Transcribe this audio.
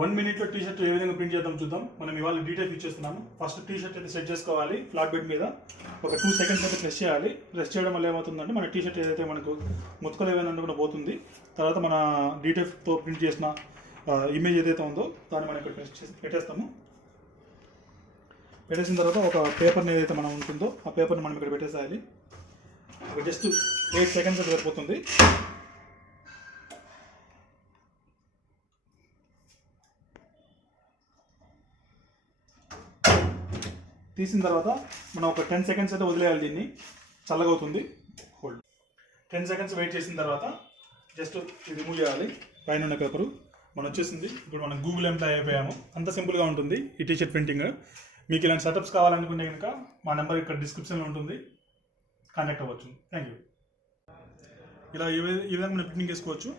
1 minute T shirt ఏ విధంగా print చేద్దాం చూద్దాం. మనం ఇవాళ డీటెయిల్స్ ఇచ్చేస్తున్నాము. ఫస్ట్ టీ షర్ట్ అయితే సెట్ చేసుకోవాలి. ఫ్లాట్ బెడ్ మీద ఒక 2 seconds అయితే ప్రెస్ చేయాలి. ప్రెస్ చేయడం వల్ల ఏమవుతుందంటే మన టీ షర్ట్ ఏదైతే మనకు ముత్తుకలు ఏమైనా కూడా పోతుంది. తర్వాత మన డీటెయిల్స్తో ప్రింట్ చేసిన ఇమేజ్ ఏదైతే ఉందో దాన్ని మనం ఇక్కడ పెట్టేస్తాము. పెట్టేసిన తర్వాత ఒక పేపర్ని ఏదైతే మనం ఉంటుందో ఆ పేపర్ని మనం ఇక్కడ పెట్టేసేయాలి. జస్ట్ 8 seconds అయితే సరిపోతుంది. తీసిన తర్వాత మనం ఒక 10 seconds అయితే వదిలేయాలి. దీన్ని చల్లగా అవుతుంది. హోల్డ్ 10 seconds వెయిట్ చేసిన తర్వాత జస్ట్ ఇది రిమూవ్ చేయాలి. పైన ఉన్న పేపరు మనం వచ్చేసింది. ఇప్పుడు మనం గూగుల్ ఎంప్లాయ్ అయిపోయాము. అంత సింపుల్గా ఉంటుంది ఈ టీషర్ట్ ప్రింటింగ్. మీకు ఇలాంటి సెటప్స్ కావాలనుకుంటే కనుక మా నెంబర్ ఇక్కడ డిస్క్రిప్షన్లో ఉంటుంది, కాంటాక్ట్ అవ్వచ్చు. Thank you. ఇలా ఈ విధంగా మనం ప్రింటింగ్ చేసుకోవచ్చు.